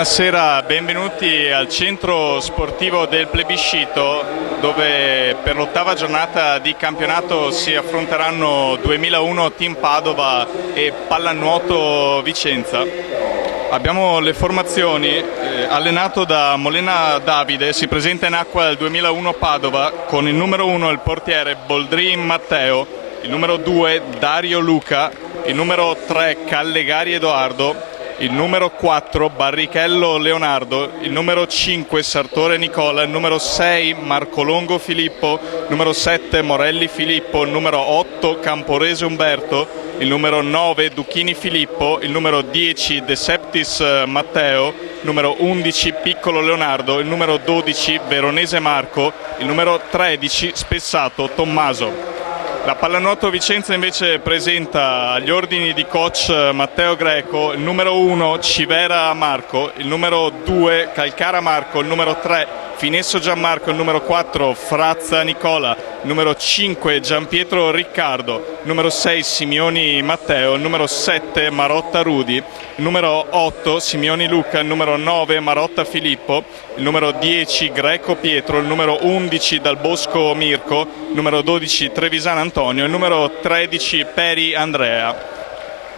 Buonasera, benvenuti al centro sportivo del Plebiscito, dove per l'8ª giornata di campionato si affronteranno 2001 Team Padova e Pallanuoto Vicenza. Abbiamo le formazioni. Allenato da Molena Davide, si presenta in acqua il 2001 Padova con il numero 1 il portiere Boldrin Matteo, il numero 2 Dario Luca, il numero 3 Callegari Edoardo, il numero 4 Barrichello Leonardo, il numero 5 Sartore Nicola, il numero 6 Marcolongo Filippo, il numero 7 Morelli Filippo, il numero 8 Camporese Umberto, il numero 9 Duchini Filippo, il numero 10 De Septis Matteo, il numero 11 Piccolo Leonardo, il numero 12 Veronese Marco, il numero 13 Spessato Tommaso. La Pallanuoto Vicenza invece presenta agli ordini di coach Matteo Greco il numero 1 Civera Marco, il numero 2 Calcara Marco, il numero 3 Finesso Gianmarco, il numero 4 Frazza Nicola, il numero 5 Gianpietro Riccardo, il numero 6 Simioni Matteo, il numero 7 Marotta Rudi, il numero 8 Simioni Luca, il numero 9 Marotta Filippo, il numero 10 Greco Pietro, il numero 11 Dal Bosco Mirko, il numero 12 Trevisano Antonio, il numero 13 Peri Andrea.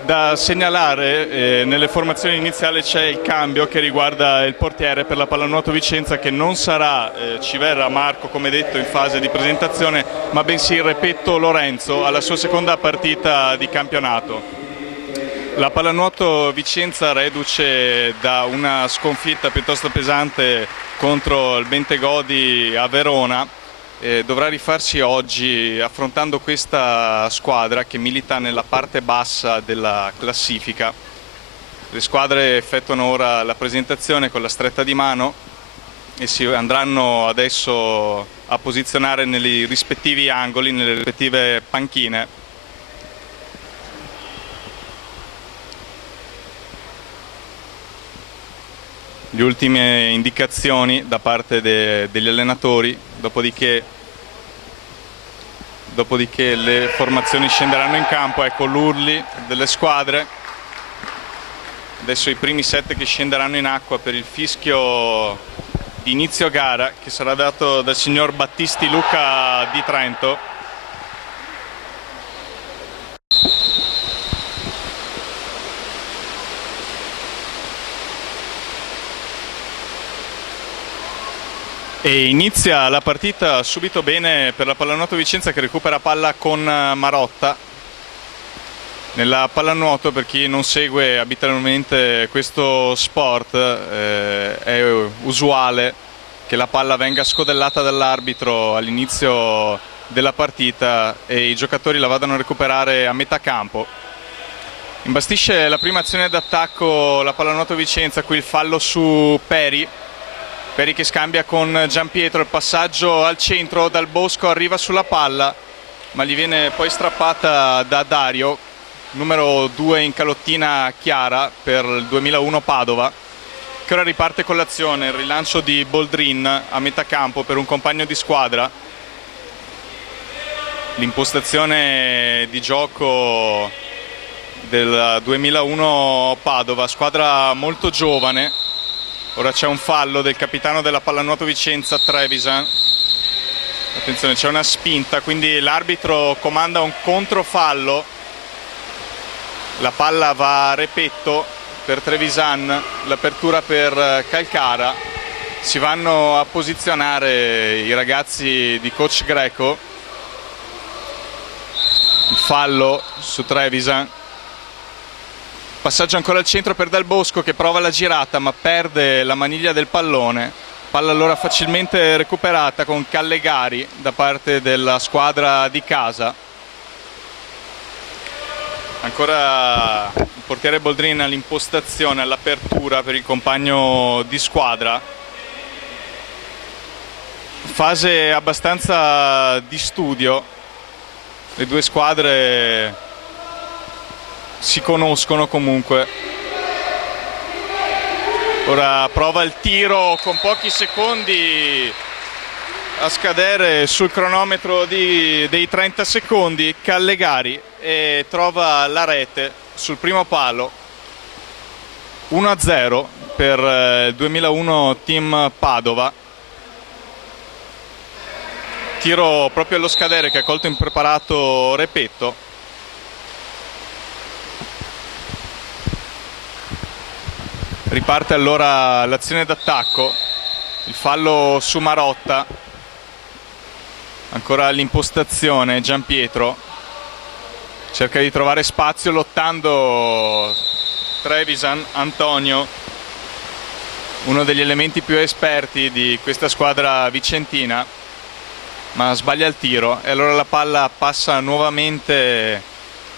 Da segnalare nelle formazioni iniziali c'è il cambio che riguarda il portiere per la Pallanuoto Vicenza, che non sarà Civera Marco come detto in fase di presentazione, ma bensì Repetto Lorenzo alla sua seconda partita di campionato. La Pallanuoto Vicenza, reduce da una sconfitta piuttosto pesante contro il Bentegodi a Verona, dovrà rifarsi oggi affrontando questa squadra che milita nella parte bassa della classifica. Le squadre effettuano ora la presentazione con la stretta di mano e si andranno adesso a posizionare nei rispettivi angoli, nelle rispettive panchine. Le ultime indicazioni da parte degli allenatori, dopodiché le formazioni scenderanno in campo. Ecco l'urli delle squadre. Adesso i primi 7 che scenderanno in acqua per il fischio di inizio gara, che sarà dato dal signor Battisti Luca di Trento. E inizia la partita subito bene per la Pallanuoto Vicenza, che recupera palla con Marotta. Nella pallanuoto, per chi non segue abitualmente questo sport, è usuale che la palla venga scodellata dall'arbitro all'inizio della partita e i giocatori la vadano a recuperare a metà campo. Imbastisce la prima azione d'attacco la Pallanuoto Vicenza, qui il fallo su Peri che scambia con Gianpietro, il passaggio al centro, Dal Bosco arriva sulla palla ma gli viene poi strappata da Dario, numero 2 in calottina chiara per il 2001 Padova, che ora riparte con l'azione. Il rilancio di Boldrin a metà campo per un compagno di squadra. L'impostazione di gioco del 2001 Padova, squadra molto giovane. Ora c'è un fallo del capitano della Pallanuoto Vicenza, Trevisan. Attenzione, c'è una spinta, quindi l'arbitro comanda un controfallo. La palla va a Repetto per Trevisan, l'apertura per Calcara. Si vanno a posizionare i ragazzi di coach Greco. Il fallo su Trevisan. Passaggio ancora al centro per Dal Bosco, che prova la girata ma perde la maniglia del pallone. Palla allora facilmente recuperata con Callegari da parte della squadra di casa. Ancora il portiere Boldrin all'impostazione, all'apertura per il compagno di squadra. Fase abbastanza di studio. Le due squadre si conoscono comunque. Ora prova il tiro con pochi secondi a scadere sul cronometro dei 30 secondi. Callegari e trova la rete sul primo palo. 1-0 per il 2001 Team Padova. Tiro proprio allo scadere che ha colto impreparato Repetto. Riparte allora l'azione d'attacco, il fallo su Marotta, ancora l'impostazione, Giampietro cerca di trovare spazio lottando Trevisan, Antonio, uno degli elementi più esperti di questa squadra vicentina, ma sbaglia il tiro e allora la palla passa nuovamente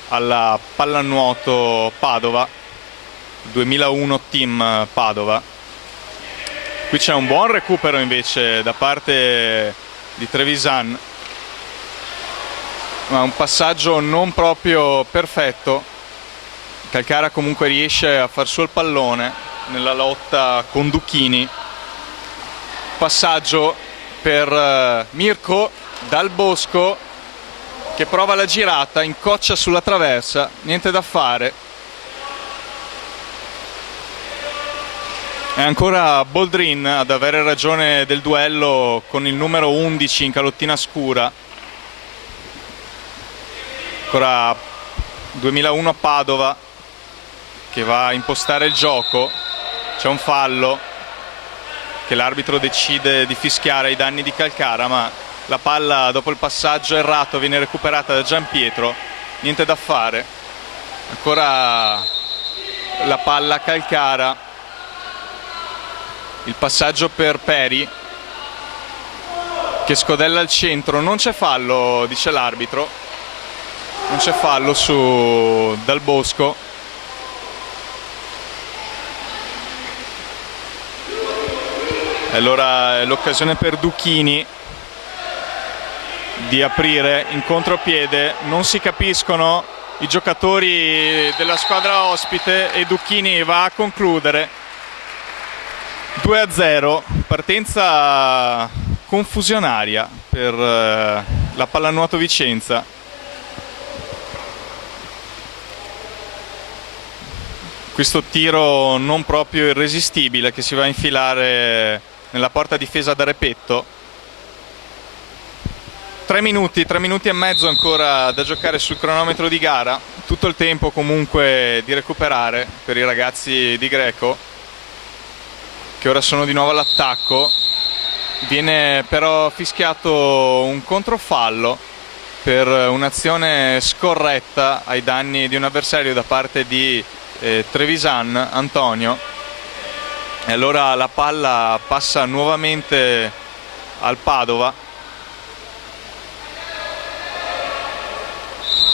alla pallanuoto Padova, 2001 Team Padova. Qui c'è un buon recupero invece da parte di Trevisan, ma un passaggio non proprio perfetto. Calcara comunque riesce a far suo il pallone nella lotta con Duchini. Passaggio per Mirko Dal Bosco che prova la girata, incoccia sulla traversa, niente da fare. È ancora Boldrin ad avere ragione del duello con il numero 11 in calottina scura. Ancora 2001 Padova che va a impostare il gioco. C'è un fallo che l'arbitro decide di fischiare ai danni di Calcara, ma la palla dopo il passaggio errato viene recuperata da Giampietro, niente da fare. Ancora la palla a Calcara, il passaggio per Peri che scodella al centro, non c'è fallo dice l'arbitro, non c'è fallo su Dal Bosco. Allora è l'occasione per Duchini di aprire in contropiede, non si capiscono i giocatori della squadra ospite e Duchini va a concludere. 2-0, partenza confusionaria per la Pallanuoto Vicenza. Questo tiro non proprio irresistibile che si va a infilare nella porta difesa da Repetto. 3 minuti e mezzo ancora da giocare sul cronometro di gara, tutto il tempo comunque di recuperare per i ragazzi di Greco che ora sono di nuovo all'attacco. Viene però fischiato un controfallo per un'azione scorretta ai danni di un avversario da parte di Trevisan, Antonio, e allora la palla passa nuovamente al Padova.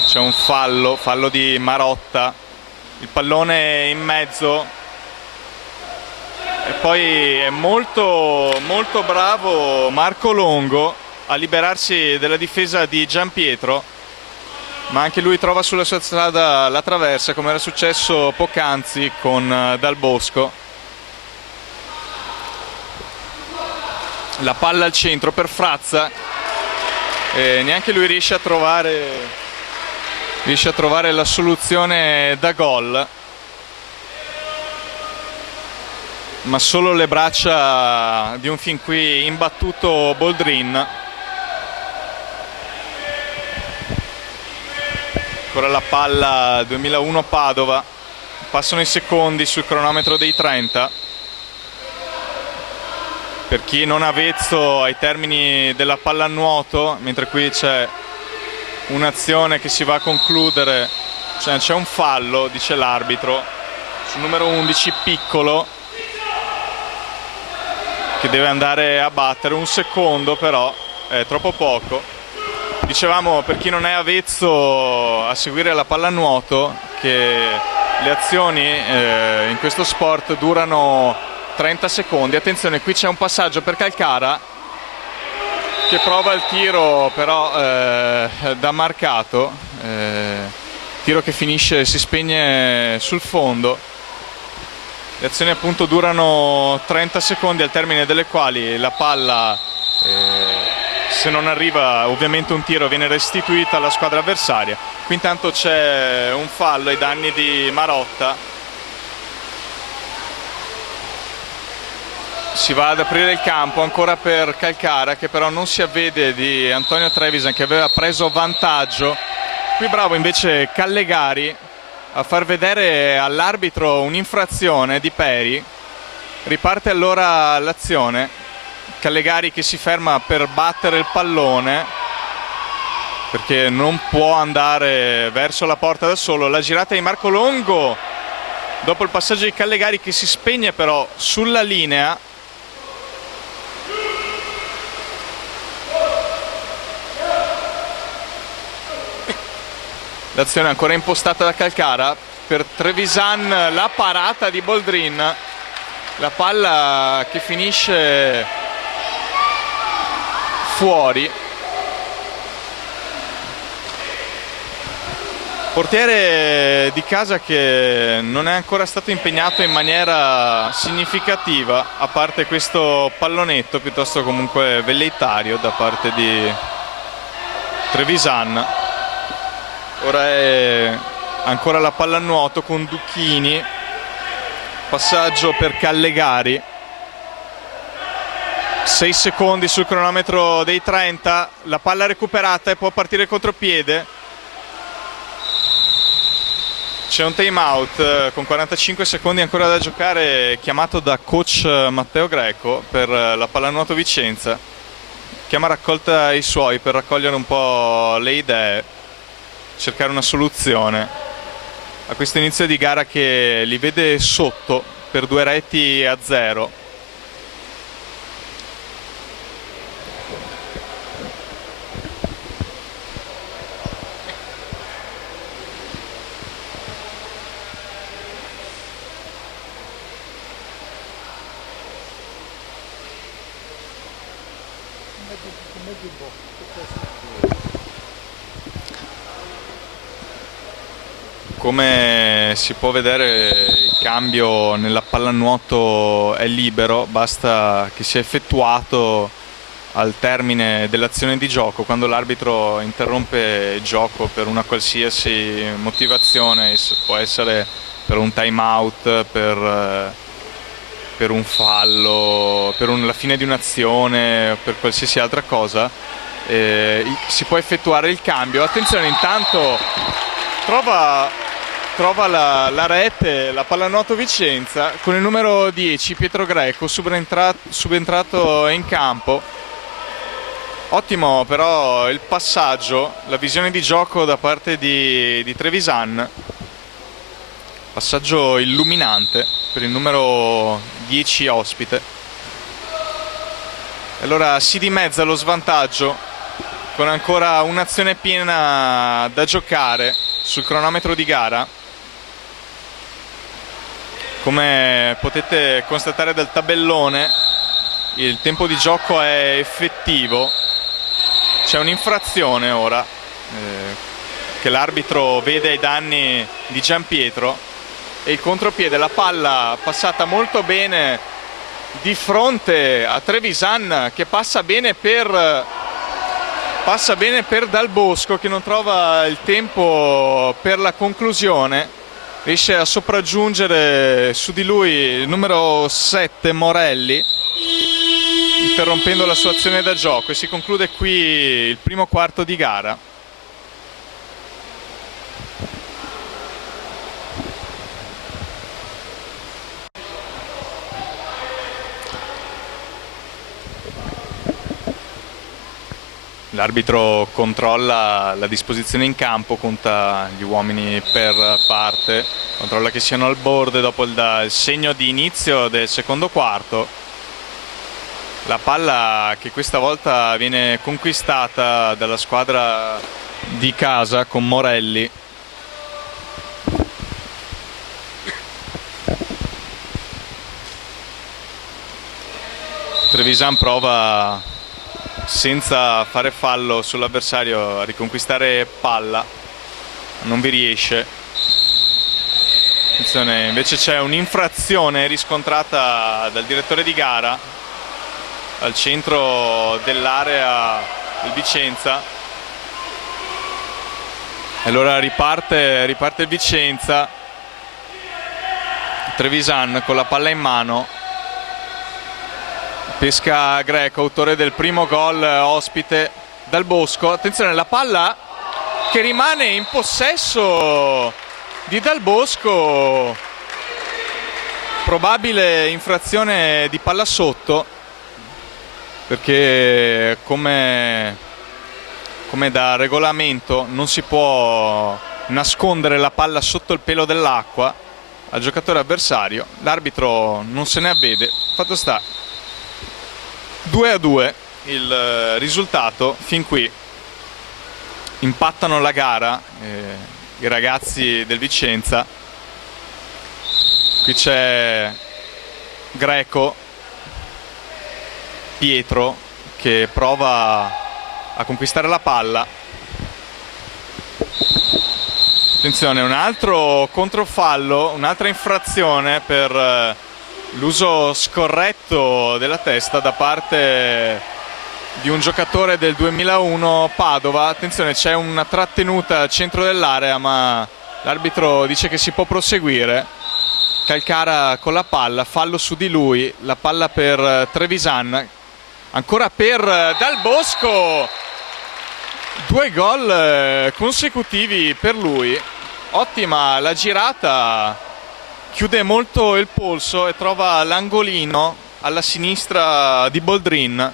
C'è un fallo di Marotta, il pallone in mezzo e poi è molto bravo Marco Longo a liberarsi della difesa di Giampietro, ma anche lui trova sulla sua strada la traversa come era successo poc'anzi con Dal Bosco. La palla al centro per Frazza e neanche lui riesce a trovare la soluzione da gol, ma solo le braccia di un fin qui imbattuto Boldrin. Ancora la palla 2001 Padova, passano i secondi sul cronometro dei 30. Per chi non avvezzo ai termini della pallanuoto, mentre qui c'è un'azione che si va a concludere, cioè c'è un fallo, dice l'arbitro, sul numero 11 Piccolo, che deve andare a battere. Un secondo però è troppo poco. Dicevamo, per chi non è avvezzo a seguire la pallanuoto, che le azioni in questo sport durano 30 secondi. Attenzione, qui c'è un passaggio per Calcara che prova il tiro però da marcato, tiro che finisce, si spegne sul fondo. Le azioni appunto durano 30 secondi, al termine delle quali la palla, se non arriva ovviamente un tiro, viene restituita alla squadra avversaria. Qui intanto c'è un fallo ai danni di Marotta Si va ad aprire il campo ancora per Calcara, che però non si avvede di Antonio Trevisan, che aveva preso vantaggio. Qui bravo invece Callegari a far vedere all'arbitro un'infrazione di Peri. Riparte allora l'azione. Callegari che si ferma per battere il pallone perché non può andare verso la porta da solo. La girata di Marco Longo dopo il passaggio di Callegari, che si spegne però sulla linea. L'azione ancora impostata da Calcara per Trevisan, la parata di Boldrin, la palla che finisce fuori. Portiere di casa che non è ancora stato impegnato in maniera significativa, a parte questo pallonetto piuttosto comunque velleitario da parte di Trevisan. Ora è ancora la pallanuoto con Ducchini, passaggio per Callegari, 6 secondi sul cronometro dei 30, la palla recuperata e può partire il contropiede. C'è un time out con 45 secondi ancora da giocare, chiamato da coach Matteo Greco per la pallanuoto Vicenza. Chiama raccolta i suoi per raccogliere un po' le idee, cercare una soluzione a questo inizio di gara che li vede sotto per 2-0. Come si può vedere, il cambio nella pallanuoto è libero, basta che sia effettuato al termine dell'azione di gioco, quando l'arbitro interrompe il gioco per una qualsiasi motivazione, può essere per un time out, per un fallo, per la fine di un'azione, per qualsiasi altra cosa, si può effettuare il cambio. Attenzione, intanto trova la rete la pallanuoto Vicenza con il numero 10 Pietro Greco, subentrato in campo. Ottimo però il passaggio, la visione di gioco da parte di Trevisan, passaggio illuminante per il numero 10 ospite. E allora si dimezza lo svantaggio con ancora un'azione piena da giocare sul cronometro di gara. Come potete constatare dal tabellone, il tempo di gioco è effettivo. C'è un'infrazione ora che l'arbitro vede ai danni di Gianpietro, e il contropiede, la palla passata molto bene di fronte a Trevisan, che passa bene per Dal Bosco, che non trova il tempo per la conclusione. Riesce a sopraggiungere su di lui il numero 7 Morelli, interrompendo la sua azione da gioco, e si conclude qui il primo quarto di gara. L'arbitro controlla la disposizione in campo, conta gli uomini per parte, controlla che siano al board dopo il segno di inizio del secondo quarto. La palla che questa volta viene conquistata dalla squadra di casa con Morelli. Trevisan prova senza fare fallo sull'avversario a riconquistare palla, non vi riesce. Attenzione, invece c'è un'infrazione riscontrata dal direttore di gara al centro dell'area del Vicenza. E allora riparte il Vicenza. Trevisan con la palla in mano. Pesca Greco, autore del primo gol ospite Dal Bosco. Attenzione, la palla che rimane in possesso di Dal Bosco, probabile infrazione di palla sotto, perché come da regolamento non si può nascondere la palla sotto il pelo dell'acqua al giocatore avversario. L'arbitro non se ne avvede. Fatto sta, 2-2 il risultato fin qui. Impattano la gara i ragazzi del Vicenza. Qui c'è Greco, Pietro che prova a conquistare la palla. Attenzione, un altro controfallo, un'altra infrazione per l'uso scorretto della testa da parte di un giocatore del 2001 Padova. Attenzione, c'è una trattenuta al centro dell'area, ma l'arbitro dice che si può proseguire. Calcara con la palla, fallo su di lui, la palla per Trevisan, ancora per Dal Bosco. 2 gol consecutivi per lui. Ottima la girata, chiude molto il polso e trova l'angolino alla sinistra di Boldrin.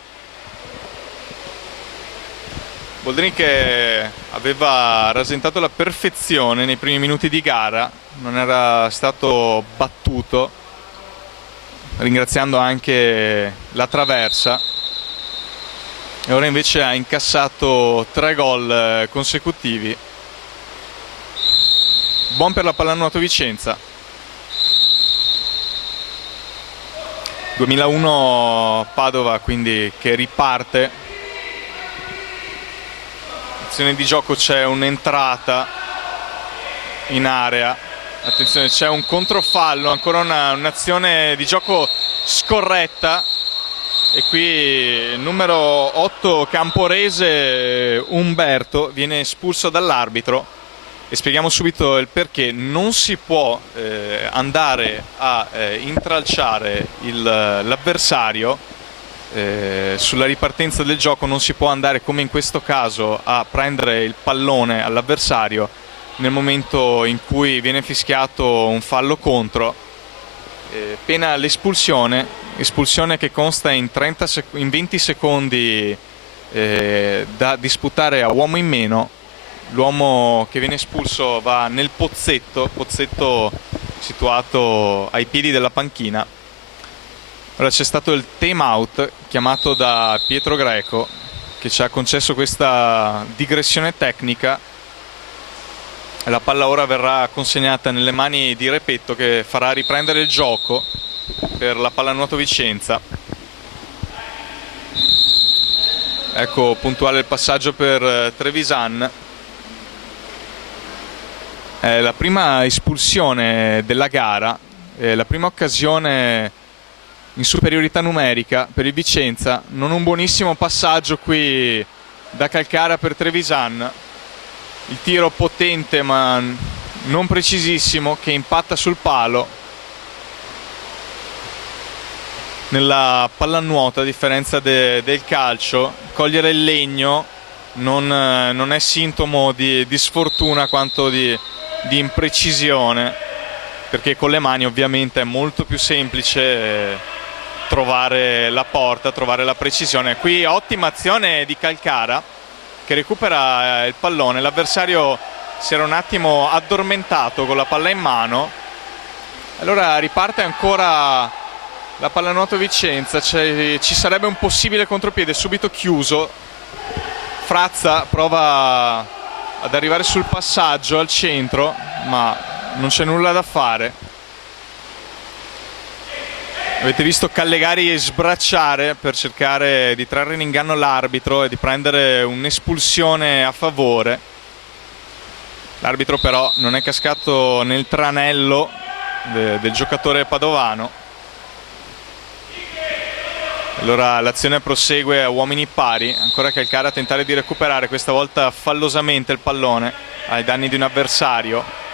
Boldrin che aveva rasentato la perfezione nei primi minuti di gara, non era stato battuto, ringraziando anche la traversa, e ora invece ha incassato 3 gol consecutivi. Buon per la Pallanuoto Vicenza. 2001 Padova quindi che riparte. Azione di gioco, c'è un'entrata in area. Attenzione, c'è un controfallo, ancora un'azione di gioco scorretta. E qui il numero 8 Camporese Umberto viene espulso dall'arbitro, e spieghiamo subito il perché. Non si può andare a intralciare l'avversario sulla ripartenza del gioco, non si può andare come in questo caso a prendere il pallone all'avversario nel momento in cui viene fischiato un fallo contro, pena l'espulsione che consta in 20 secondi da disputare a uomo in meno. L'uomo che viene espulso va nel pozzetto situato ai piedi della panchina. Ora c'è stato il time out chiamato da Pietro Greco, che ci ha concesso questa digressione tecnica, e la palla ora verrà consegnata nelle mani di Repetto, che farà riprendere il gioco per la Pallanuoto Vicenza. Ecco puntuale il passaggio per Trevisan. È la prima espulsione della gara, è la prima occasione in superiorità numerica per il Vicenza. Non un buonissimo passaggio qui da Calcara per Trevisan. Il tiro potente ma non precisissimo, che impatta sul palo. Nella pallanuoto, a differenza del calcio, cogliere il legno non è sintomo di sfortuna quanto di imprecisione, perché con le mani ovviamente è molto più semplice trovare la porta, trovare la precisione. Qui ottima azione di Calcara, che recupera il pallone. L'avversario si era un attimo addormentato con la palla in mano. Allora riparte ancora la Pallanuoto Vicenza. Ci sarebbe un possibile contropiede subito chiuso. Frazza prova ad arrivare sul passaggio al centro, ma non c'è nulla da fare. Avete visto Callegari sbracciare per cercare di trarre in inganno l'arbitro e di prendere un'espulsione a favore. L'arbitro però non è cascato nel tranello del giocatore padovano. Allora l'azione prosegue a uomini pari, ancora Calcara a tentare di recuperare, questa volta fallosamente, il pallone ai danni di un avversario.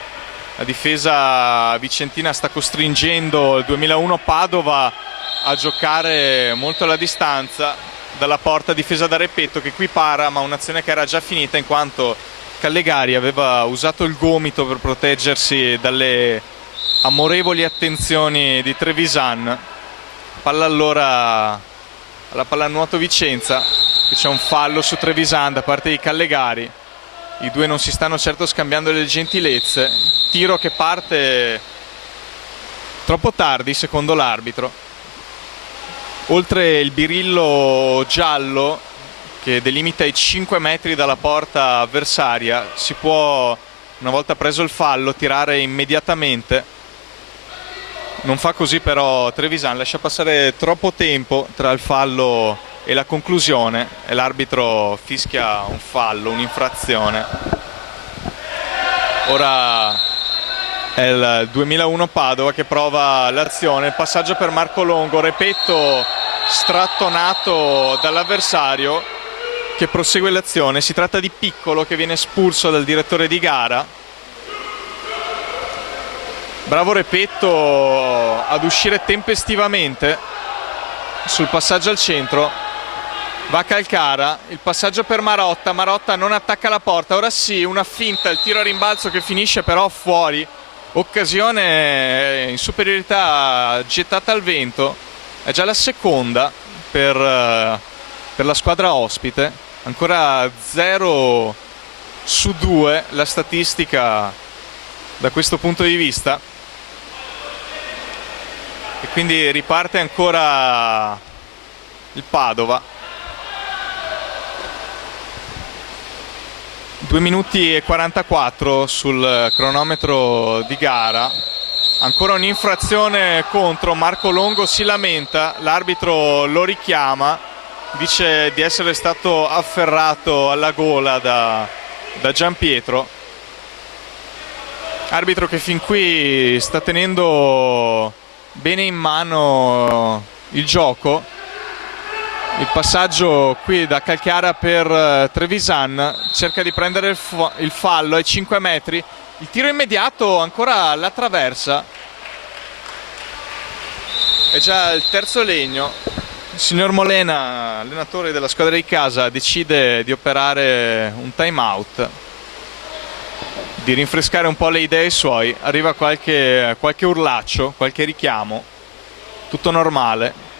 La difesa vicentina sta costringendo il 2001 Padova a giocare molto alla distanza dalla porta difesa da Repetto, che qui para, ma un'azione che era già finita in quanto Callegari aveva usato il gomito per proteggersi dalle amorevoli attenzioni di Trevisan. Palla allora alla pallanuoto Vicenza, che c'è un fallo su Trevisan da parte di Callegari. I due non si stanno certo scambiando le gentilezze. Tiro che parte troppo tardi secondo l'arbitro. Oltre il birillo giallo che delimita i 5 metri dalla porta avversaria, si può, una volta preso il fallo, tirare immediatamente. Non fa così però Trevisan, lascia passare troppo tempo tra il fallo e la conclusione e l'arbitro fischia un fallo, un'infrazione. Ora è il 2001 Padova che prova l'azione, il passaggio per Marco Longo, Repetto strattonato dall'avversario che prosegue l'azione. Si tratta di Piccolo che viene espulso dal direttore di gara. Bravo Repetto ad uscire tempestivamente sul passaggio al centro. Va Calcara, il passaggio per Marotta, Marotta non attacca la porta, ora sì, una finta, il tiro a rimbalzo che finisce però fuori. Occasione in superiorità gettata al vento, è già la seconda per la squadra ospite, ancora 0 su 2 la statistica da questo punto di vista, e quindi riparte ancora il Padova. 2 minuti e 44 sul cronometro di gara. Ancora un'infrazione contro, Marco Longo si lamenta, l'arbitro lo richiama, dice di essere stato afferrato alla gola da Gianpietro. Arbitro che fin qui sta tenendo bene in mano il gioco. Il passaggio qui da Calcara per Trevisan, cerca di prendere il fallo ai 5 metri, il tiro immediato ancora alla traversa, è già il terzo legno. Il signor Molena, allenatore della squadra di casa, decide di operare un time out, di rinfrescare un po' le idee suoi. Arriva qualche urlaccio, qualche richiamo, tutto normale.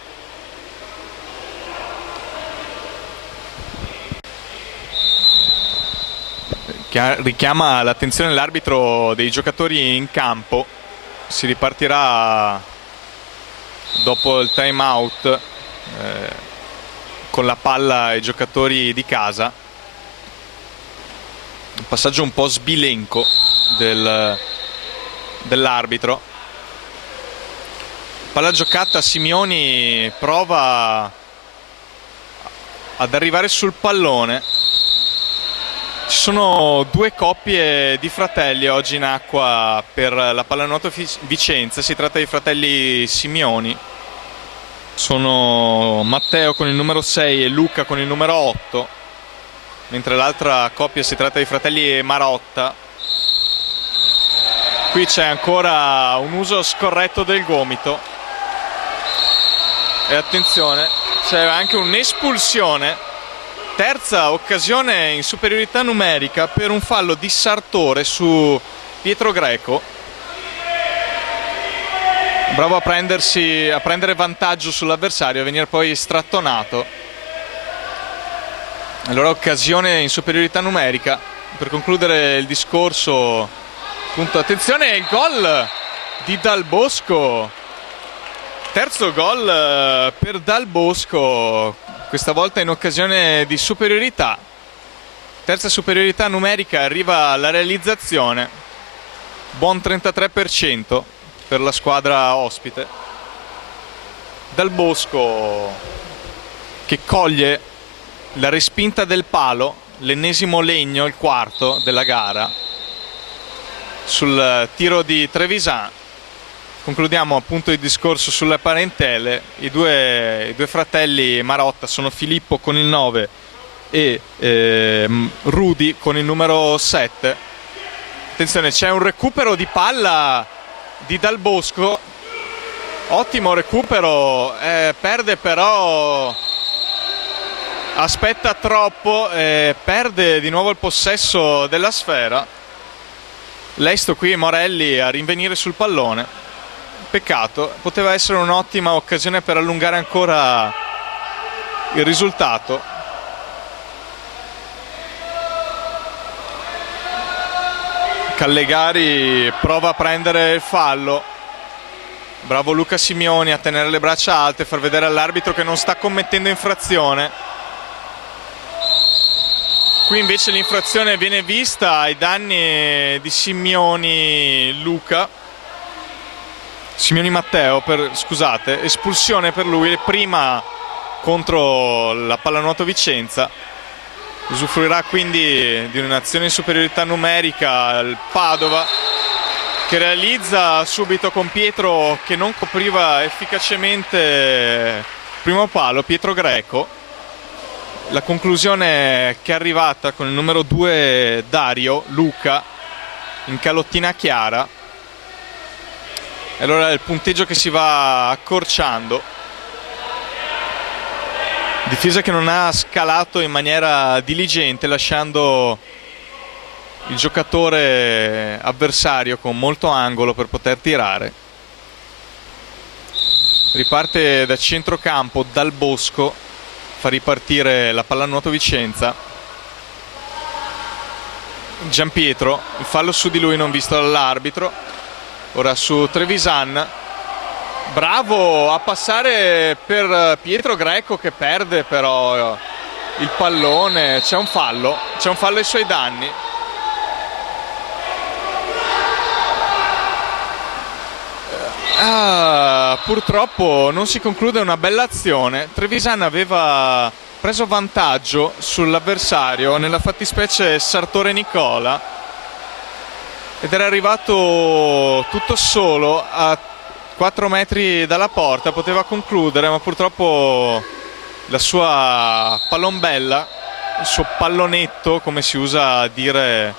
Richiama l'attenzione l'arbitro dei giocatori in campo. Si ripartirà dopo il time out con la palla ai giocatori di casa. Un passaggio un po' sbilenco dell'arbitro. Palla giocata, Simioni prova ad arrivare sul pallone. Ci sono 2 coppie di fratelli oggi in acqua per la pallanuoto Vicenza. Si tratta di fratelli Simioni. Sono Matteo con il numero 6 e Luca con il numero 8, mentre l'altra coppia si tratta di fratelli Marotta. Qui c'è ancora un uso scorretto del gomito e attenzione, c'è anche un'espulsione. Terza occasione in superiorità numerica per un fallo di Sartore su Pietro Greco. Bravo a prendere vantaggio sull'avversario e a venire poi strattonato. Allora occasione in superiorità numerica. Per concludere il discorso, appunto, attenzione, il gol di Dal Bosco. Terzo gol per Dal Bosco, questa volta in occasione di superiorità. Terza superiorità numerica, arriva la realizzazione. Buon 33% per la squadra ospite. Dal Bosco che coglie la respinta del palo, l'ennesimo legno, il quarto della gara, sul tiro di Trevisan. Concludiamo appunto il discorso sulle parentele. I due fratelli Marotta sono Filippo con il 9 e Rudy con il numero 7. Attenzione, c'è un recupero di palla di Dal Bosco Ottimo recupero, perde però, aspetta troppo, perde di nuovo il possesso della sfera. Lesto qui Morelli a rinvenire sul pallone, peccato, poteva essere un'ottima occasione per allungare ancora il risultato. Callegari prova a prendere il fallo. Bravo Luca Simioni a tenere le braccia alte, far vedere all'arbitro che non sta commettendo infrazione. Qui invece l'infrazione viene vista ai danni di Simioni Matteo, scusate, espulsione per lui, prima contro la Pallanuoto Vicenza. Usufruirà quindi di un'azione in superiorità numerica il Padova, che realizza subito con Pietro che non copriva efficacemente il primo palo, Pietro Greco. La conclusione che è arrivata con il numero 2 Dario Luca in calottina chiara, e allora il punteggio che si va accorciando. Difesa che non ha scalato in maniera diligente, lasciando il giocatore avversario con molto angolo per poter tirare. Riparte da centrocampo Dal Bosco, fa ripartire la Pallanuoto Vicenza. Giampietro, il fallo su di lui non visto dall'arbitro, ora su Trevisan. Bravo a passare per Pietro Greco che perde però il pallone. C'è un fallo ai suoi danni. Purtroppo non si conclude una bella azione. Trevisan aveva preso vantaggio sull'avversario, nella fattispecie Sartore Nicola, ed era arrivato tutto solo a 4 metri dalla porta, poteva concludere, ma purtroppo la sua pallombella, il suo pallonetto, come si usa a dire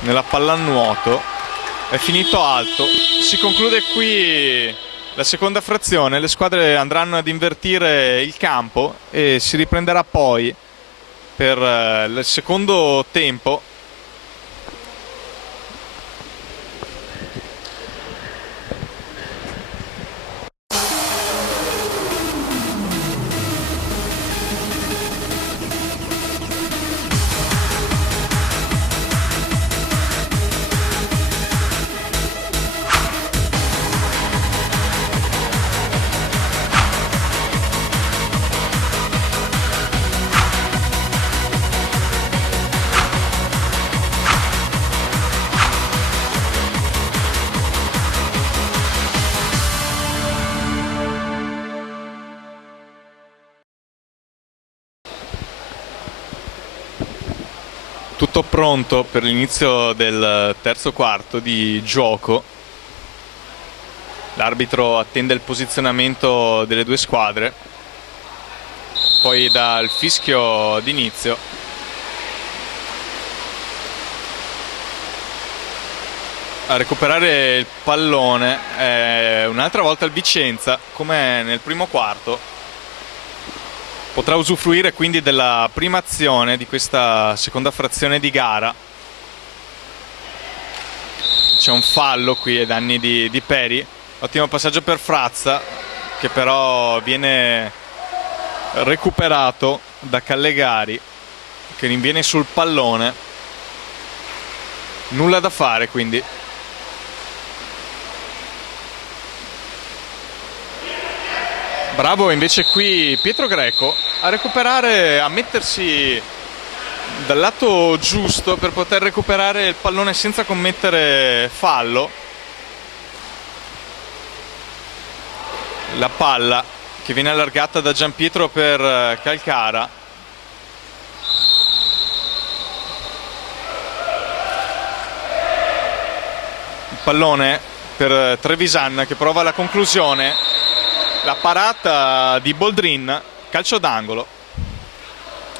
nella pallanuoto, è finito alto. Si conclude qui la seconda frazione, le squadre andranno ad invertire il campo e si riprenderà poi per il secondo tempo. Tutto pronto per l'inizio del terzo quarto di gioco. L'arbitro attende il posizionamento delle due squadre, poi dà il fischio d'inizio. A recuperare il pallone un'altra volta il Vicenza, come nel primo quarto. Potrà usufruire quindi della prima azione di questa seconda frazione di gara. C'è un fallo qui ai danni di Peri. Ottimo passaggio per Frazza, che però viene recuperato da Callegari, che rinviene sul pallone. Nulla da fare quindi. Bravo invece qui Pietro Greco a recuperare, a mettersi dal lato giusto per poter recuperare il pallone senza commettere fallo. La palla che viene allargata da Giampietro per Calcara. Il pallone per Trevisan che prova la conclusione. La parata di Boldrin, calcio d'angolo.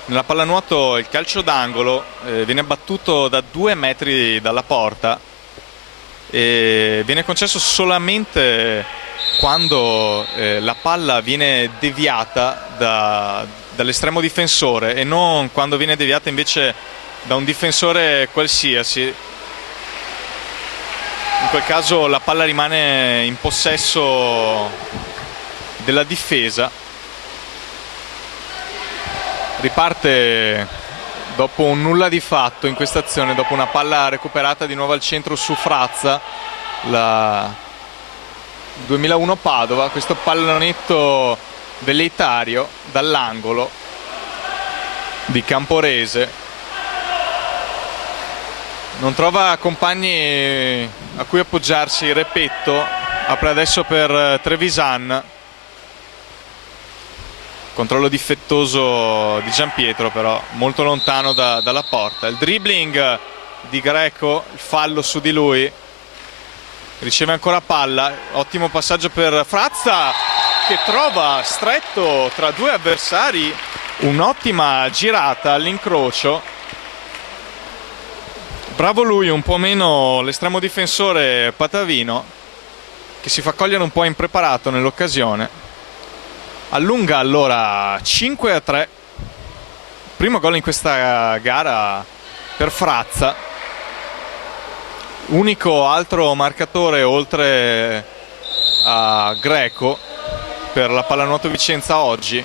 Nella pallanuoto il calcio d'angolo viene battuto da 2 metri dalla porta e viene concesso solamente quando la palla viene deviata dall'estremo difensore e non quando viene deviata invece da un difensore qualsiasi. In quel caso la palla rimane in possesso della difesa. Riparte dopo un nulla di fatto in questa azione, dopo una palla recuperata di nuovo al centro su Frazza, la 2001 Padova. Questo pallonetto velleitario dall'angolo di Camporese, non trova compagni a cui appoggiarsi. Repetto apre adesso per Trevisan, controllo difettoso di Giampietro, però molto lontano dalla porta. Il dribbling di Greco, il fallo su di lui, riceve ancora palla, ottimo passaggio per Frazza che trova stretto tra due avversari, un'ottima girata all'incrocio. Bravo lui, un po' meno l'estremo difensore Patavino, che si fa cogliere un po' impreparato nell'occasione. Allunga allora 5-3, primo gol in questa gara per Frazza, unico altro marcatore oltre a Greco per la Pallanuoto Vicenza oggi.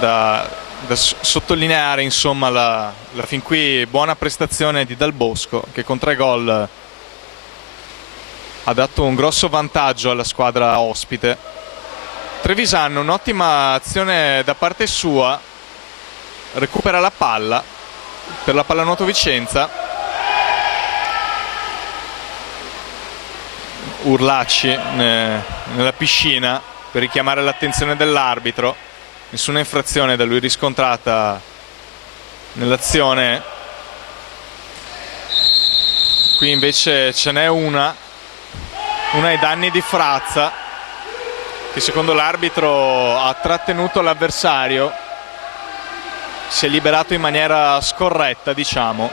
Da sottolineare insomma la fin qui buona prestazione di Dal Bosco, che con 3 gol ha dato un grosso vantaggio alla squadra ospite. Trevisan, un'ottima azione da parte sua, recupera la palla per la Pallanuoto Vicenza. Urlacci nella piscina per richiamare l'attenzione dell'arbitro. Nessuna infrazione da lui riscontrata nell'azione. Qui invece ce n'è una ai danni di Frazza, che secondo l'arbitro ha trattenuto l'avversario, si è liberato in maniera scorretta, diciamo.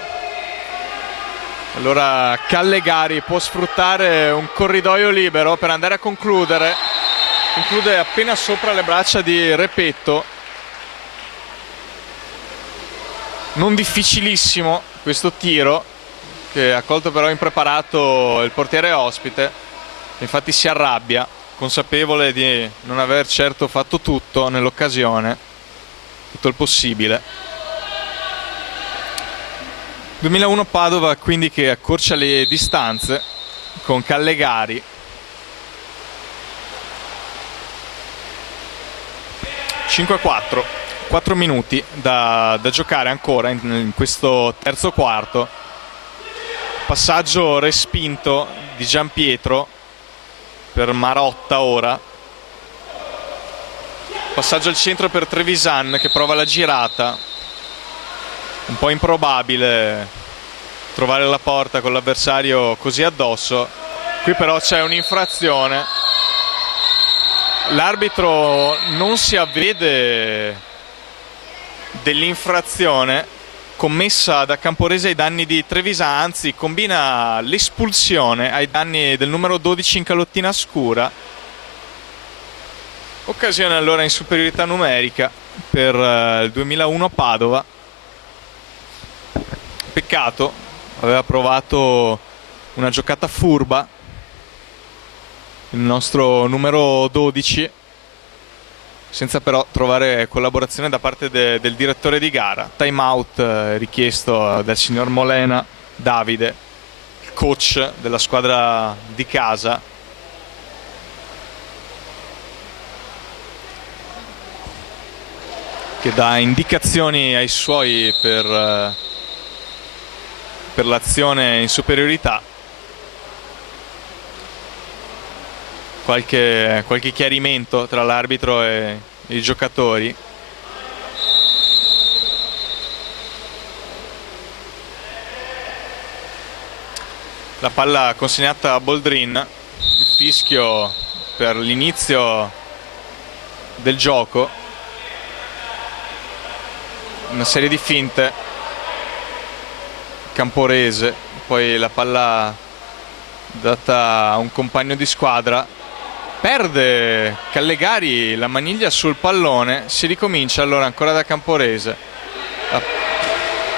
Allora Callegari può sfruttare un corridoio libero per andare a conclude appena sopra le braccia di Repetto. Non difficilissimo questo tiro, che ha colto però impreparato il portiere ospite, infatti si arrabbia, consapevole di non aver certo fatto tutto nell'occasione, tutto il possibile. 2001 Padova quindi che accorcia le distanze con Callegari. 5-4, 4 minuti da giocare ancora in questo terzo quarto. Passaggio respinto di Giampietro per Marotta ora. Passaggio al centro per Trevisan che prova la girata. Un po' improbabile trovare la porta con l'avversario così addosso. Qui però c'è un'infrazione. L'arbitro non si avvede dell'infrazione commessa da Camporese ai danni di Trevisan, anzi combina l'espulsione ai danni del numero 12 in calottina scura. Occasione allora in superiorità numerica per il 2001 Padova. Peccato, aveva provato una giocata furba il nostro numero 12, senza però trovare collaborazione da parte del direttore di gara. Time out richiesto dal signor Molena, Davide, il coach della squadra di casa. Che dà indicazioni ai suoi per l'azione in superiorità. Qualche chiarimento tra l'arbitro e i giocatori. La palla consegnata a Boldrin, il fischio per l'inizio del gioco, una serie di finte. Camporese, poi la palla data a un compagno di squadra, Perde Callegari la maniglia sul pallone, si ricomincia allora ancora da Camporese.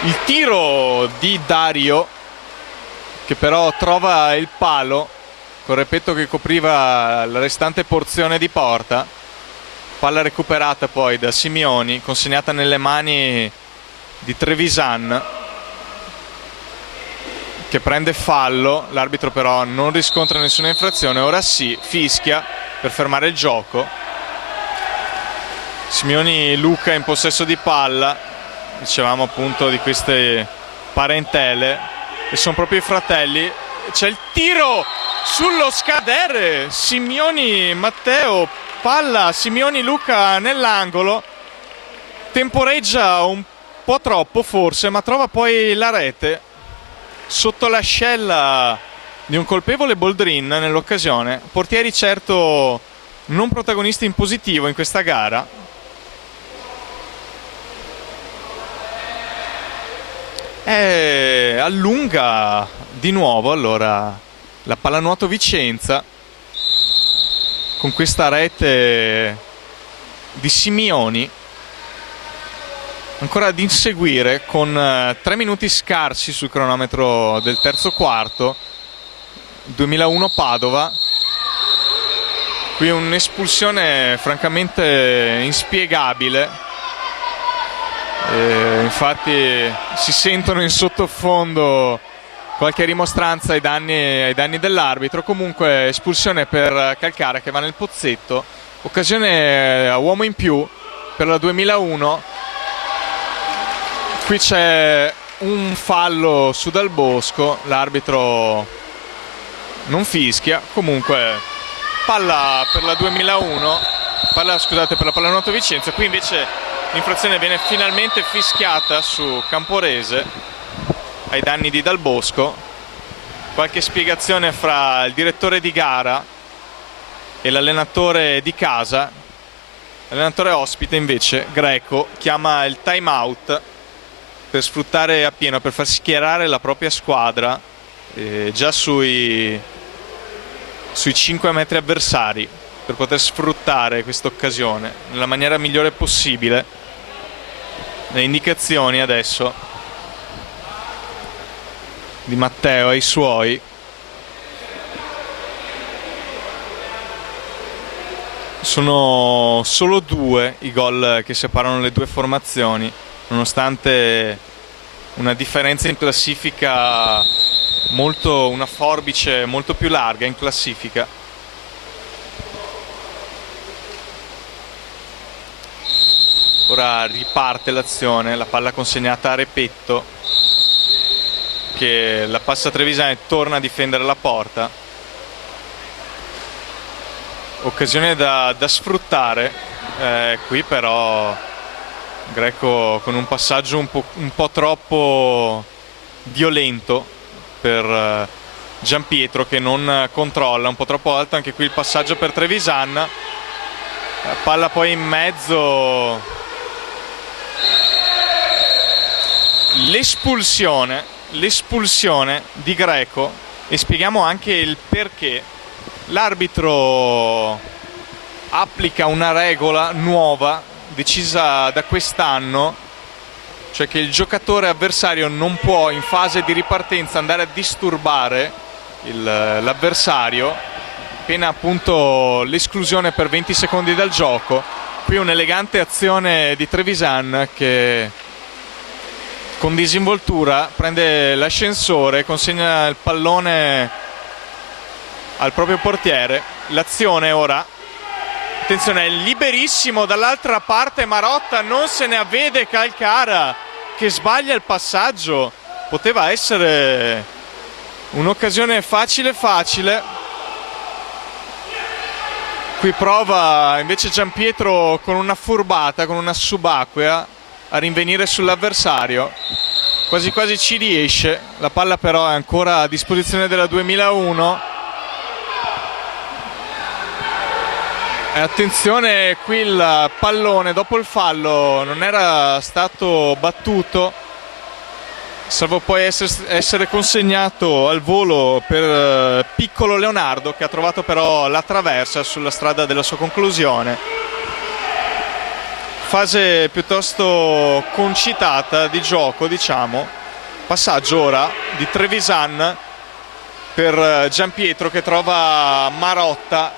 Il tiro di Dario, che però trova il palo con Repetto che copriva la restante porzione di porta. Palla recuperata poi da Simioni, consegnata nelle mani di Trevisan, che prende fallo. L'arbitro però non riscontra nessuna infrazione, ora sì, fischia per fermare il gioco. Simioni Luca in possesso di palla, dicevamo appunto di queste parentele, e sono proprio i fratelli. C'è il tiro sullo scadere, Simioni Matteo, palla Simioni Luca nell'angolo, temporeggia un po' troppo forse, ma trova poi la rete sotto l'ascella di un colpevole Boldrin nell'occasione. Portieri certo non protagonisti in positivo in questa gara. E allunga di nuovo allora la Pallanuoto Vicenza con questa rete di Simioni, ancora ad inseguire con 3 minuti scarsi sul cronometro del terzo quarto. 2001 Padova, qui un'espulsione francamente inspiegabile. Infatti si sentono in sottofondo qualche rimostranza ai danni dell'arbitro. Comunque espulsione per Calcara che va nel pozzetto, occasione a uomo in più per la 2001. Qui c'è un fallo su Dal Bosco, l'arbitro non fischia. Comunque palla per la 2001, scusate, per la Pallanuoto Vicenza. Qui invece l'infrazione viene finalmente fischiata su Camporese ai danni di Dal Bosco. Qualche spiegazione fra il direttore di gara e l'allenatore di casa. L'allenatore ospite invece, Greco, chiama il time out per sfruttare appieno, per far schierare la propria squadra già sui 5 metri avversari, per poter sfruttare questa occasione nella maniera migliore possibile. Le indicazioni adesso di Matteo ai suoi. Sono solo 2 i gol che separano le due formazioni, nonostante una differenza in classifica una forbice molto più larga in classifica. Ora riparte l'azione, la palla consegnata a Repetto che la passa a Trevisan e torna a difendere la porta. Occasione da sfruttare, qui però Greco con un passaggio un po' troppo violento per Giampietro, che non controlla, un po' troppo alto anche qui il passaggio per Trevisan. Palla poi in mezzo, l'espulsione di Greco, e spieghiamo anche il perché. L'arbitro applica una regola nuova decisa da quest'anno, cioè che il giocatore avversario non può in fase di ripartenza andare a disturbare l'avversario, pena appunto l'esclusione per 20 secondi dal gioco. Qui un'elegante azione di Trevisan che con disinvoltura prende l'ascensore, consegna il pallone al proprio portiere. L'azione ora, attenzione, è liberissimo dall'altra parte Marotta, non se ne avvede Calcara che sbaglia il passaggio. Poteva essere un'occasione facile. Qui prova invece Giampietro con una furbata, con una subacquea a rinvenire sull'avversario. Quasi quasi ci riesce. La palla però è ancora a disposizione della 2001. E attenzione, qui il pallone dopo il fallo non era stato battuto. salvo poi essere consegnato al volo per Piccolo Leonardo, che ha trovato però la traversa sulla strada della sua conclusione. Fase piuttosto concitata di gioco, diciamo. Passaggio ora di Trevisan per Giampietro, che trova Marotta.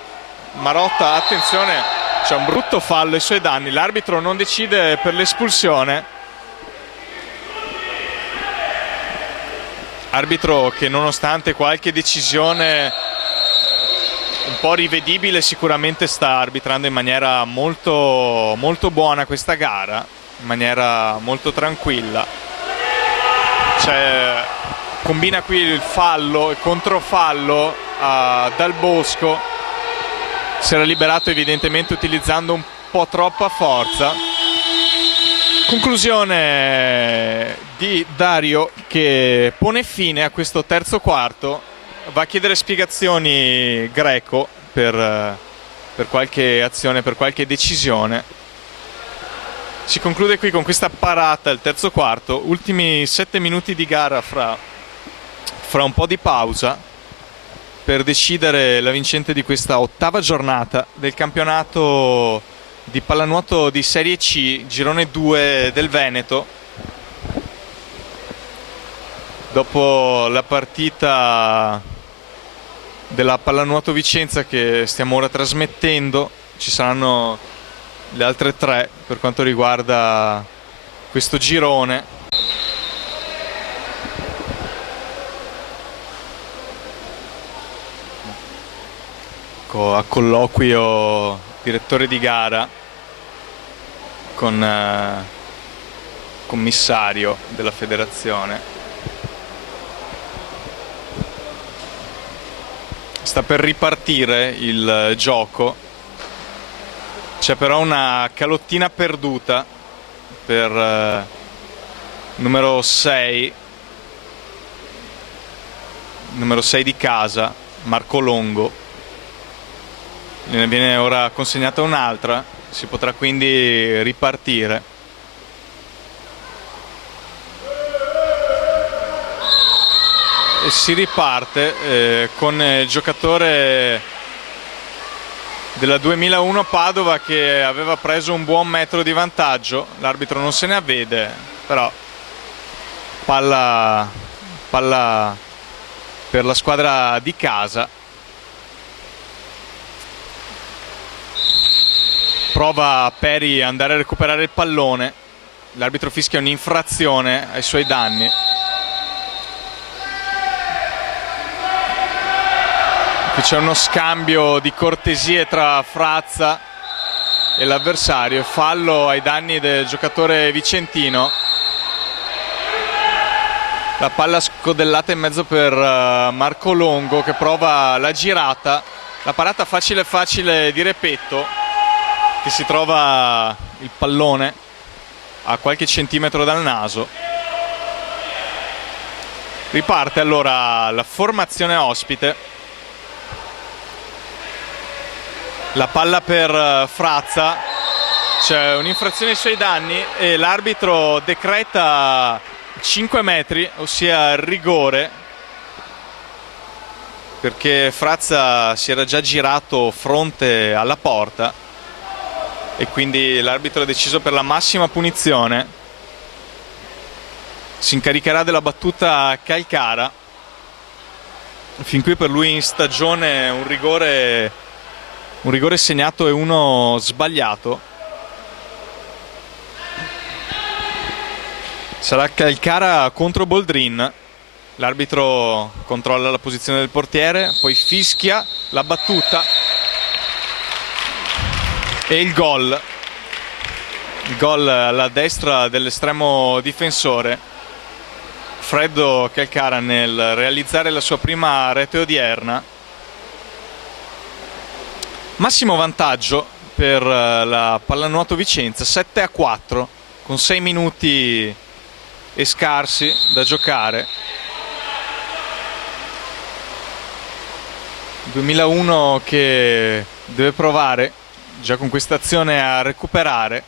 Marotta, attenzione, c'è un brutto fallo ai suoi danni, l'arbitro non decide per l'espulsione. Arbitro che, nonostante qualche decisione un po' rivedibile, sicuramente sta arbitrando in maniera molto, molto buona questa gara, in maniera molto tranquilla. Combina qui il fallo, il controfallo Dal Bosco. Si era liberato evidentemente utilizzando un po' troppa forza. Conclusione di Dario, che pone fine a questo terzo quarto. Va a chiedere spiegazioni Greco per qualche azione, per qualche decisione. Si conclude qui con questa parata il terzo quarto. Ultimi 7 minuti di gara fra un po' di pausa per decidere la vincente di questa ottava giornata del campionato di pallanuoto di Serie C, girone 2 del Veneto. Dopo la partita della Pallanuoto Vicenza che stiamo ora trasmettendo, ci saranno le altre 3 per quanto riguarda questo girone. A colloquio direttore di gara con commissario della federazione. Sta per ripartire il gioco, c'è però una calottina perduta per numero 6 di casa, Marco Longo. Ne viene ora consegnata un'altra, si potrà quindi ripartire. E si riparte con il giocatore della 2001 Padova che aveva preso un buon metro di vantaggio. L'arbitro non se ne avvede, però palla per la squadra di casa. Prova Peri ad andare a recuperare il pallone, l'arbitro fischia un'infrazione ai suoi danni. Qui c'è uno scambio di cortesie tra Frazza e l'avversario, fallo ai danni del giocatore vicentino. La palla scodellata in mezzo per Marco Longo, che prova la girata, la parata facile di Repetto, che si trova il pallone a qualche centimetro dal naso. Riparte allora la formazione ospite. La palla per Frazza, c'è un'infrazione ai suoi danni e l'arbitro decreta 5 metri, ossia rigore, perché Frazza si era già girato fronte alla porta e quindi l'arbitro ha deciso per la massima punizione. Si incaricherà della battuta Calcara. Fin qui per lui in stagione un rigore segnato e uno sbagliato. Sarà Calcara contro Boldrin. L'arbitro controlla la posizione del portiere, poi fischia la battuta e il gol alla destra dell'estremo difensore. Freddo Calcara nel realizzare la sua prima rete odierna. Massimo vantaggio per la Pallanuoto Vicenza, 7-4 con 6 minuti e scarsi da giocare. 2001 che deve provare già con questa azione a recuperare.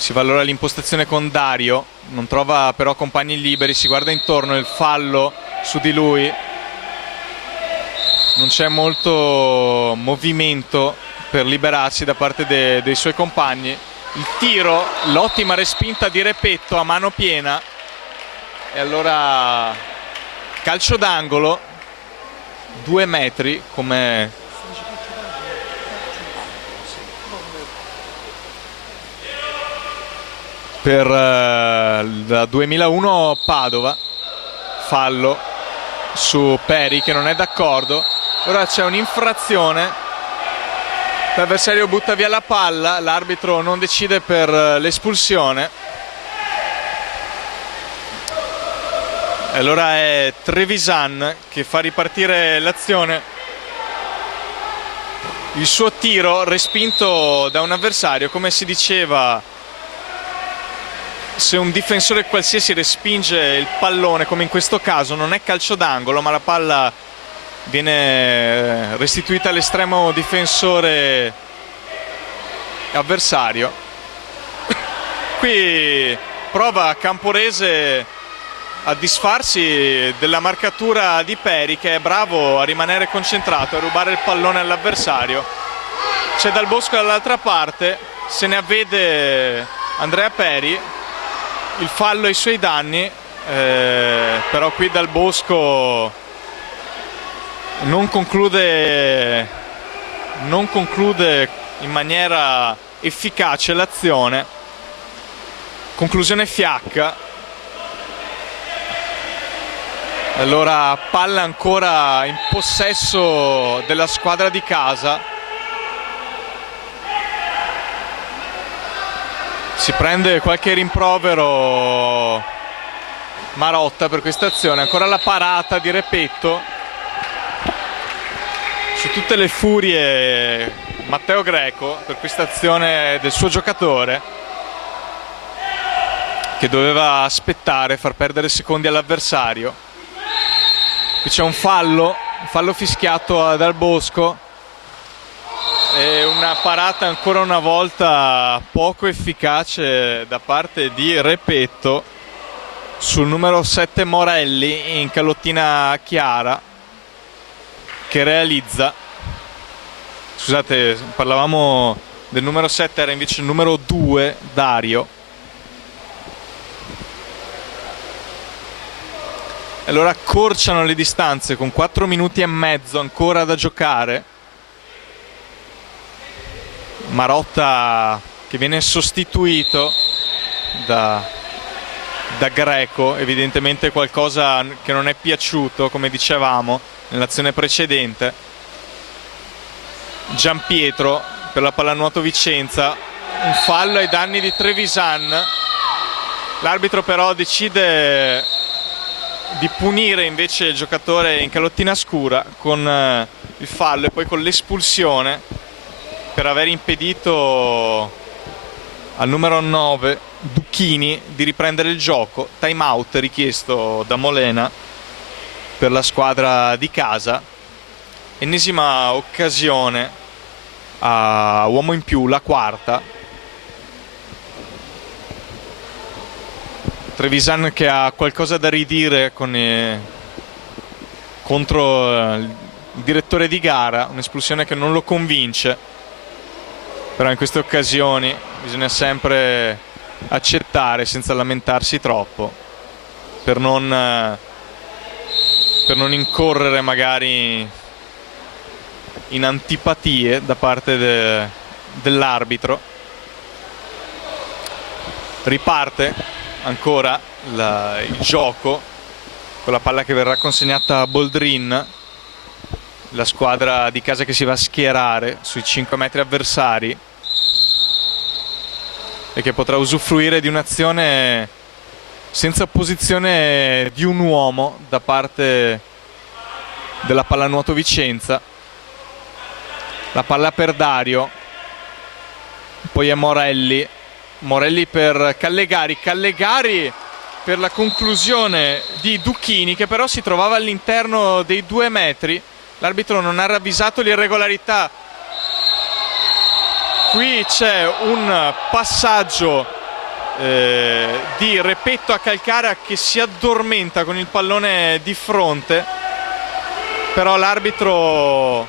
Si valora l'impostazione con Dario, non trova però compagni liberi, si guarda intorno, il fallo su di lui, non c'è molto movimento per liberarsi da parte dei suoi compagni. Il tiro, l'ottima respinta di Repetto a mano piena, e allora calcio d'angolo, 2 metri come per la 2001 Padova. Fallo su Peri che non è d'accordo. Ora c'è un'infrazione, l'avversario butta via la palla, l'arbitro non decide per l'espulsione. E allora è Trevisan che fa ripartire l'azione. Il suo tiro respinto da un avversario, come si diceva, se un difensore qualsiasi respinge il pallone, come in questo caso, non è calcio d'angolo, ma la palla viene restituita all'estremo difensore avversario. Qui prova Camporese a disfarsi della marcatura di Peri, che è bravo a rimanere concentrato, a rubare il pallone all'avversario. C'è Dal Bosco dall'altra parte, se ne avvede Andrea Peri, il fallo ai suoi danni, però qui Dal Bosco non conclude in maniera efficace l'azione. Conclusione fiacca. Allora palla ancora in possesso della squadra di casa. Si prende qualche rimprovero Marotta per questa azione. Ancora la parata di Repetto. Su tutte le furie Matteo Greco per questa azione del suo giocatore, che doveva aspettare, far perdere secondi all'avversario. Qui c'è un fallo fischiato a Dal Bosco e una parata ancora una volta poco efficace da parte di Repetto sul numero 7 Morelli in calottina chiara, che realizza. Scusate, parlavamo del numero 7, era invece il numero 2 Dario. Allora accorciano le distanze con 4 minuti e mezzo ancora da giocare. Marotta che viene sostituito da Greco, evidentemente qualcosa che non è piaciuto, come dicevamo nell'azione precedente. Giampietro per la Pallanuoto Vicenza, un fallo ai danni di Trevisan. L'arbitro però decide di punire invece il giocatore in calottina scura con il fallo e poi con l'espulsione per aver impedito al numero 9 Ducchini di riprendere il gioco. Time out richiesto da Molena per la squadra di casa. Ennesima occasione a uomo in più, la quarta. Trevisan che ha qualcosa da ridire contro il direttore di gara, un'espulsione che non lo convince, però in queste occasioni bisogna sempre accettare senza lamentarsi troppo per non incorrere magari in antipatie da parte dell'arbitro. Riparte ancora il gioco con la palla che verrà consegnata a Boldrin, la squadra di casa che si va a schierare sui 5 metri avversari e che potrà usufruire di un'azione senza posizione di un uomo da parte della Pallanuoto Vicenza. La palla per Dario, poi è Morelli per Callegari per la conclusione di Ducchini, che però si trovava all'interno dei 2 metri. L'arbitro non ha ravvisato l'irregolarità. Qui c'è un passaggio di Repetto a Calcara che si addormenta con il pallone di fronte, però l'arbitro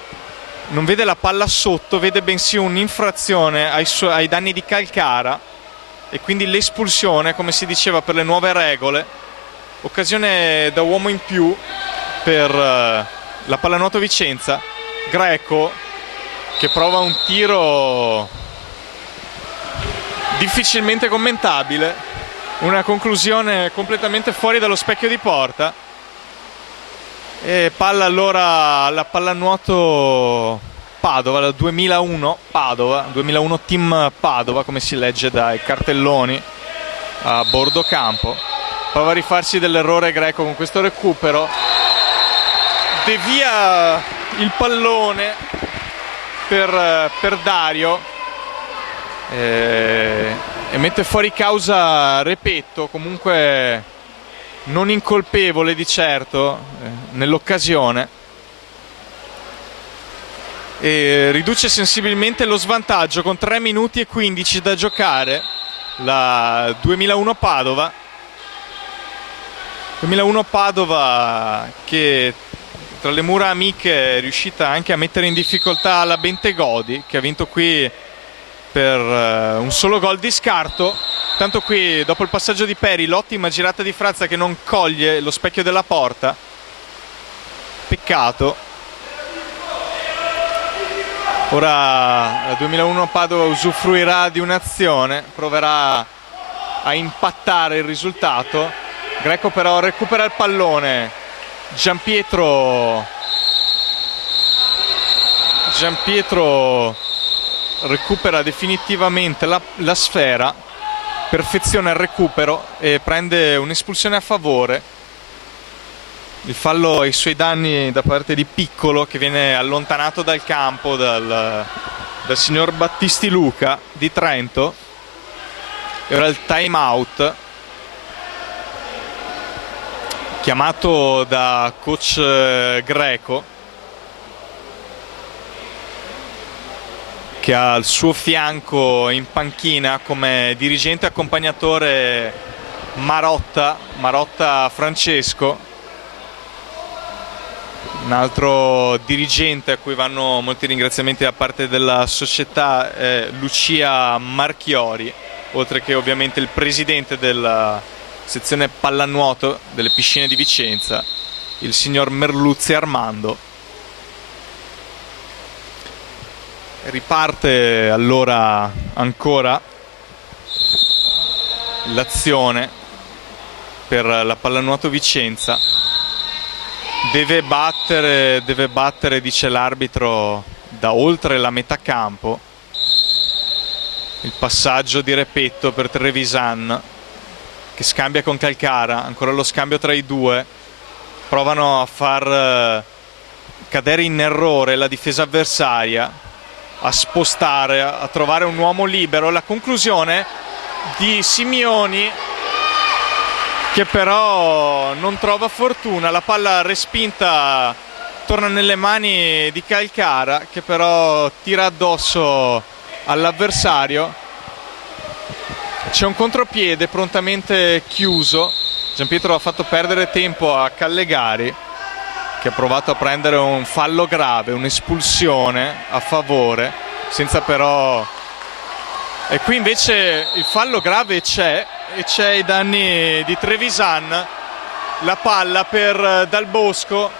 non vede la palla sotto, vede bensì un'infrazione ai danni di Calcara e quindi l'espulsione, come si diceva per le nuove regole, occasione da uomo in più per la Pallanuoto Vicenza. Greco che prova un tiro difficilmente commentabile, una conclusione completamente fuori dallo specchio di porta, e palla allora alla Pallanuoto Padova, la 2001 Padova, 2001 Team Padova come si legge dai cartelloni a bordo campo. Prova a rifarsi dell'errore Greco con questo recupero, devia il pallone per Dario e mette fuori causa Repetto, comunque non incolpevole di certo nell'occasione, e riduce sensibilmente lo svantaggio con 3 minuti e 15 da giocare la 2001 Padova. 2001 Padova che tra le mura amiche è riuscita anche a mettere in difficoltà la Bentegodi, che ha vinto qui per un solo gol di scarto. Tanto qui dopo il passaggio di Peri, l'ottima girata di Frazza che non coglie lo specchio della porta, peccato. Ora la 2001 Padova usufruirà di un'azione, proverà a impattare il risultato. Greco però recupera il pallone, Gianpietro recupera definitivamente la sfera, perfeziona il recupero e prende un'espulsione a favore. Il fallo ai suoi danni da parte di Piccolo, che viene allontanato dal campo dal signor Battisti Luca di Trento. E ora il time out chiamato da coach Greco, che ha al suo fianco in panchina come dirigente accompagnatore Marotta Francesco, un altro dirigente a cui vanno molti ringraziamenti da parte della società, Lucia Marchiori, oltre che ovviamente il presidente della sezione pallanuoto delle piscine di Vicenza, il signor Merluzzi Armando. Riparte allora ancora l'azione per la Pallanuoto Vicenza. Deve battere, dice l'arbitro, da oltre la metà campo. Il passaggio di Repetto per Trevisan, che scambia con Calcara, ancora lo scambio tra i due, provano a far cadere in errore la difesa avversaria, a spostare, a trovare un uomo libero. La conclusione di Simioni, che però non trova fortuna, la palla respinta torna nelle mani di Calcara, che però tira addosso all'avversario. C'è un contropiede prontamente chiuso. Gianpietro ha fatto perdere tempo a Callegari, che ha provato a prendere un fallo grave, un'espulsione a favore, senza però... E qui invece il fallo grave c'è, e c'è ai danni di Trevisan. La palla per Dal Bosco,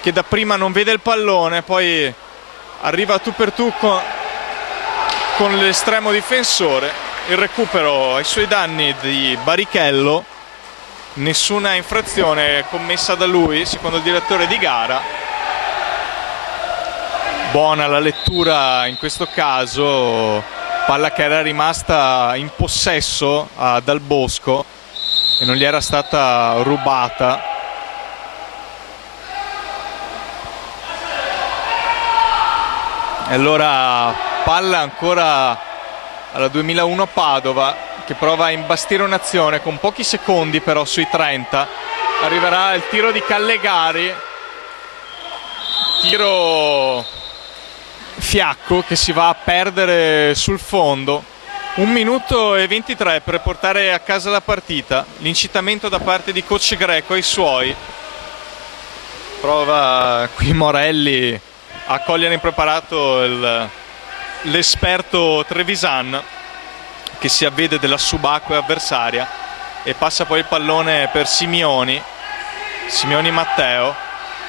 che dapprima non vede il pallone, poi arriva tu per tu con l'estremo difensore. Il recupero ai suoi danni di Barichello, nessuna infrazione commessa da lui secondo il direttore di gara. Buona la lettura in questo caso, palla che era rimasta in possesso a Dal Bosco e non gli era stata rubata. E allora palla ancora alla 2001 Padova, che prova a imbastire un'azione con pochi secondi però sui 30. Arriverà il tiro di Callegari, tiro fiacco che si va a perdere sul fondo. 1 minuto e 23 per portare a casa la partita. L'incitamento da parte di coach Greco ai suoi. Prova qui Morelli a cogliere impreparato l'esperto Trevisan, che si avvede della subacquea avversaria, e passa poi il pallone per Simioni Matteo.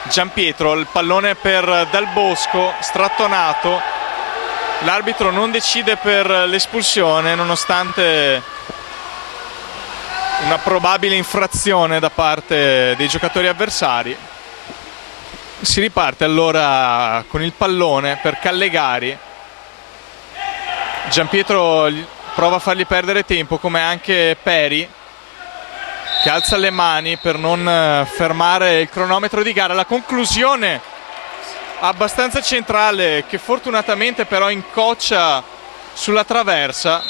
Giampietro, il pallone per Dal Bosco, strattonato. L'arbitro non decide per l'espulsione nonostante una probabile infrazione da parte dei giocatori avversari. Si riparte allora con il pallone per Callegari. Giampietro prova a fargli perdere tempo, come anche Peri, che alza le mani per non fermare il cronometro di gara. La conclusione abbastanza centrale, che fortunatamente però incoccia sulla traversa.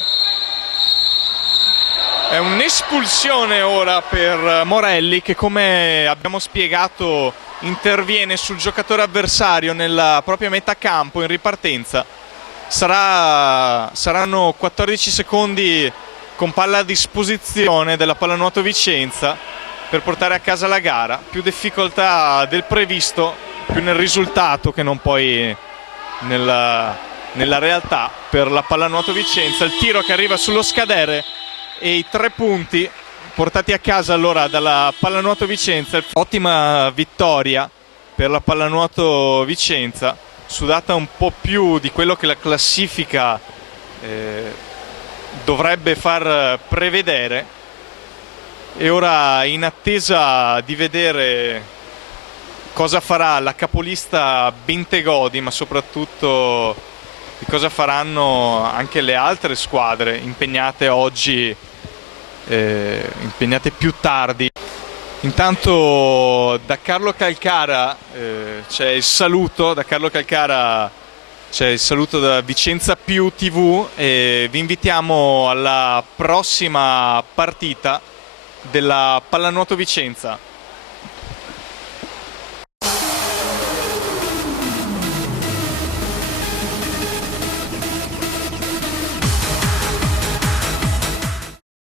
È un'espulsione ora per Morelli, che, come abbiamo spiegato, interviene sul giocatore avversario nella propria metà campo in ripartenza. Saranno 14 secondi con palla a disposizione della Pallanuoto Vicenza per portare a casa la gara. Più difficoltà del previsto, più nel risultato che non poi nella realtà per la Pallanuoto Vicenza. Il tiro che arriva sullo scadere e i 3 punti portati a casa allora dalla Pallanuoto Vicenza. Ottima vittoria per la Pallanuoto Vicenza, sudata un po' più di quello che la classifica dovrebbe far prevedere, e ora in attesa di vedere cosa farà la capolista Bentegodi, ma soprattutto di cosa faranno anche le altre squadre impegnate oggi, impegnate più tardi. Intanto da Carlo Calcara c'è il saluto, da Vicenza Più TV, e vi invitiamo alla prossima partita della Pallanuoto Vicenza.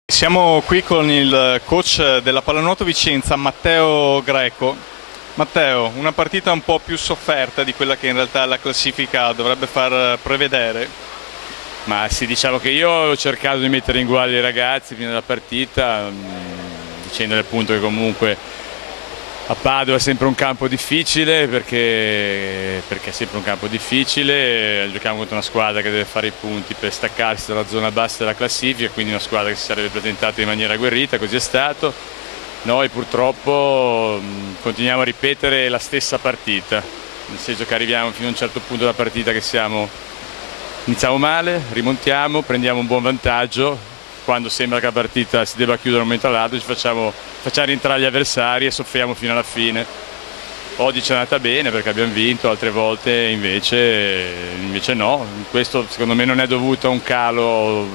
Siamo qui con il coach della Pallanuoto Vicenza, Matteo Greco. Matteo, una partita un po' più sofferta di quella che in realtà la classifica dovrebbe far prevedere. Ma sì, diciamo che io ho cercato di mettere in guardia i ragazzi prima della partita, dicendoli appunto che comunque a Padova è sempre un campo difficile, perché è sempre un campo difficile. Giochiamo contro una squadra che deve fare i punti per staccarsi dalla zona bassa della classifica, quindi una squadra che si sarebbe presentata in maniera agguerrita, così è stato. Noi purtroppo continuiamo a ripetere la stessa partita, nel senso che arriviamo fino a un certo punto della partita che iniziamo male, rimontiamo, prendiamo un buon vantaggio. Quando sembra che la partita si debba chiudere un momento all'altro, ci facciamo rientrare gli avversari e soffriamo fino alla fine. Oggi ci è andata bene perché abbiamo vinto, altre volte invece no. Questo secondo me non è dovuto a un calo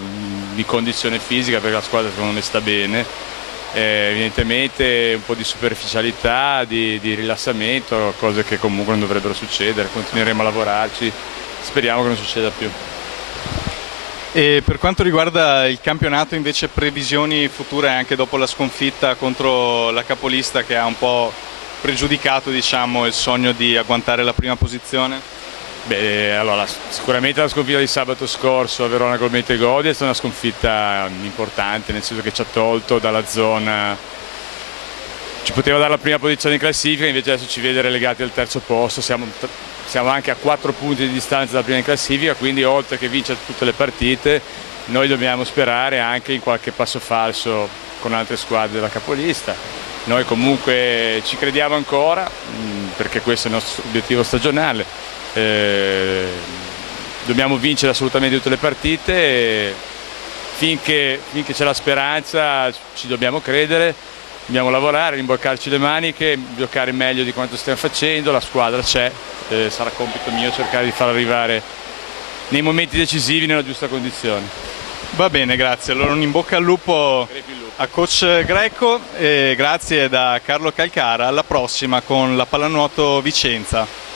di condizione fisica, perché la squadra secondo me sta bene. Evidentemente un po' di superficialità, di rilassamento, cose che comunque non dovrebbero succedere. Continueremo a lavorarci, speriamo che non succeda più. E per quanto riguarda il campionato invece, previsioni future anche dopo la sconfitta contro la capolista, che ha un po' pregiudicato, diciamo, il sogno di agguantare la prima posizione? Beh, allora, sicuramente la sconfitta di sabato scorso a Verona col Bentegodi è stata una sconfitta importante, nel senso che ci ha tolto dalla zona, ci poteva dare la prima posizione in classifica, invece adesso ci vede relegati al terzo posto. Siamo anche a 4 punti di distanza dalla prima in classifica, quindi oltre che vincere tutte le partite, noi dobbiamo sperare anche in qualche passo falso con altre squadre della capolista. Noi comunque ci crediamo ancora, perché questo è il nostro obiettivo stagionale. Dobbiamo vincere assolutamente tutte le partite, e finché c'è la speranza ci dobbiamo credere, dobbiamo lavorare, rimboccarci le maniche, giocare meglio di quanto stiamo facendo. La squadra c'è, sarà compito mio cercare di far arrivare nei momenti decisivi nella giusta condizione. Va bene, grazie. Allora un in bocca al lupo a coach Greco, e grazie da Carlo Calcara. Alla prossima con la Pallanuoto Vicenza.